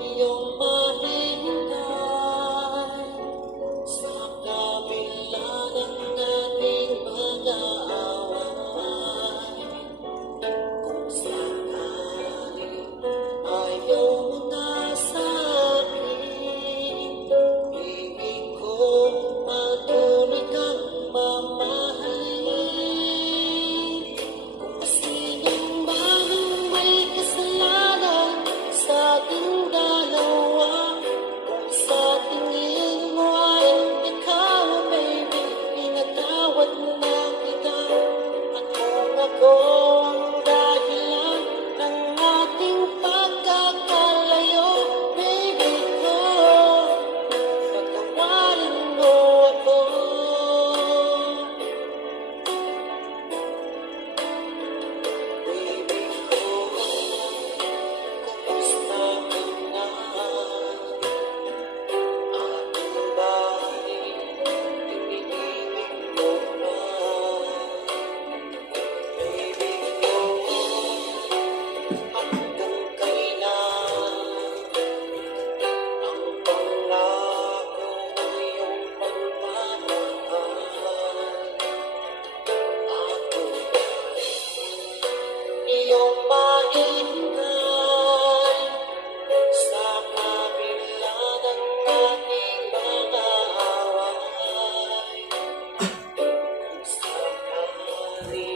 your mind. Lee.